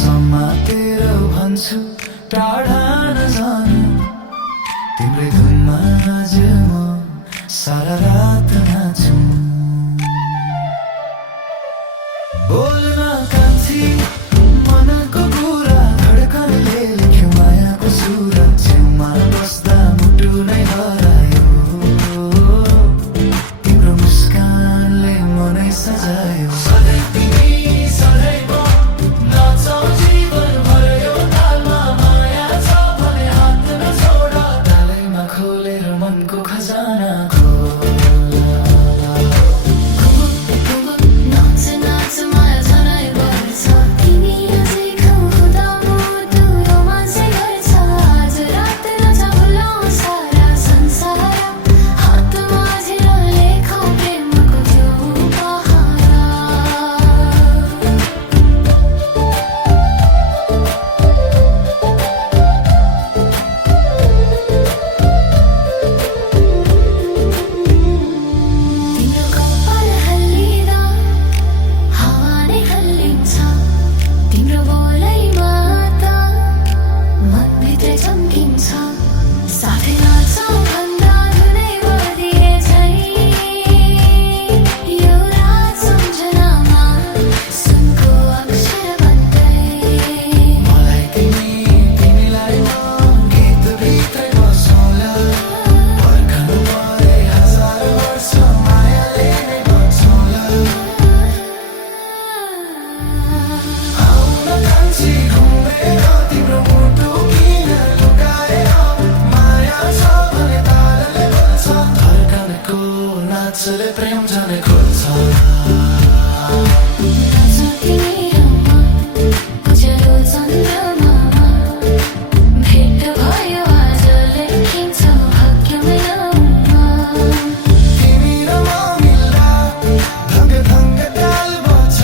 समातेर भन्छु टाढा नजानु तिम्रै धुनमा आज म सारा रात नाच्छु बोल्न कान्छी मनको कुरा धड्कनले लेख्यो मायाको सुरा छेउमा बस्दा मुटु नै हरायो तिम्रो मुस्कानले मनै सजायो सधैँ तिमी सधैँ म नाचौ जीवनभर यो तालमा माया छ भने हात नछोड तालैमा खोलेर मनको खजाना नाचले प्रेम जाने खोज्छ तिमी र म मिल्दा धङ्गे धङ्गे ताल बज्छ